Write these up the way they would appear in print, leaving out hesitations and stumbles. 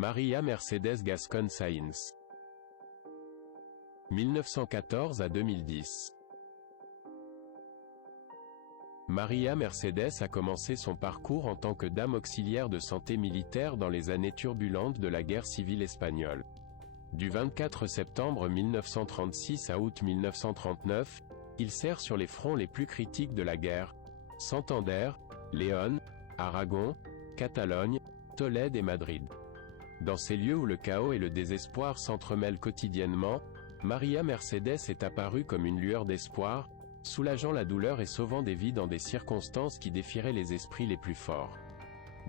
Maria Mercedes Gascón Sáenz. 1914 à 2010. Maria Mercedes a commencé son parcours en tant que dame auxiliaire de santé militaire dans les années turbulentes de la guerre civile espagnole. Du 24 septembre 1936 à août 1939, il sert sur les fronts les plus critiques de la guerre: Santander, Léon, Aragon, Catalogne, Tolède et Madrid. Dans ces lieux où le chaos et le désespoir s'entremêlent quotidiennement, Maria Mercedes est apparue comme une lueur d'espoir, soulageant la douleur et sauvant des vies dans des circonstances qui défieraient les esprits les plus forts.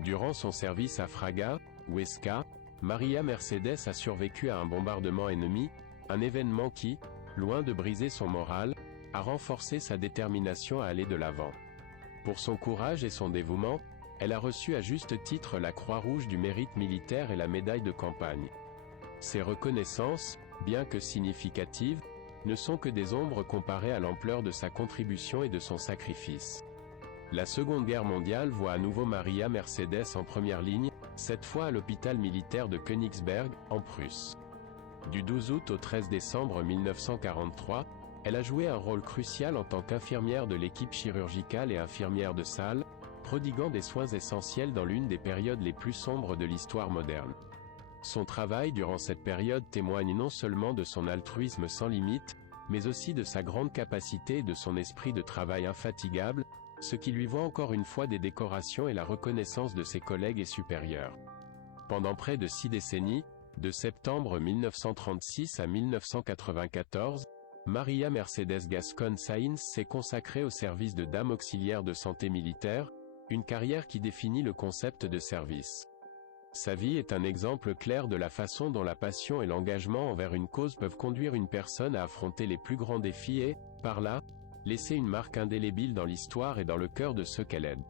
Durant son service à Fraga, Huesca, Maria Mercedes a survécu à un bombardement ennemi, un événement qui, loin de briser son moral, a renforcé sa détermination à aller de l'avant. Pour son courage et son dévouement, elle a reçu à juste titre la Croix-Rouge du mérite militaire et la médaille de campagne. Ces reconnaissances, bien que significatives, ne sont que des ombres comparées à l'ampleur de sa contribution et de son sacrifice. La Seconde Guerre mondiale voit à nouveau Maria Mercedes en première ligne, cette fois à l'hôpital militaire de Königsberg, en Prusse. Du 12 août au 13 décembre 1943, elle a joué un rôle crucial en tant qu'infirmière de l'équipe chirurgicale et infirmière de salle, prodiguant des soins essentiels dans l'une des périodes les plus sombres de l'histoire moderne. Son travail durant cette période témoigne non seulement de son altruisme sans limite, mais aussi de sa grande capacité et de son esprit de travail infatigable, ce qui lui vaut encore une fois des décorations et la reconnaissance de ses collègues et supérieurs. Pendant près de 6 décennies, de septembre 1936 à 1994, Maria Mercedes Gascón Sáenz s'est consacrée au service de dame auxiliaire de santé militaire, une carrière qui définit le concept de service. Sa vie est un exemple clair de la façon dont la passion et l'engagement envers une cause peuvent conduire une personne à affronter les plus grands défis et, par là, laisser une marque indélébile dans l'histoire et dans le cœur de ceux qu'elle aide.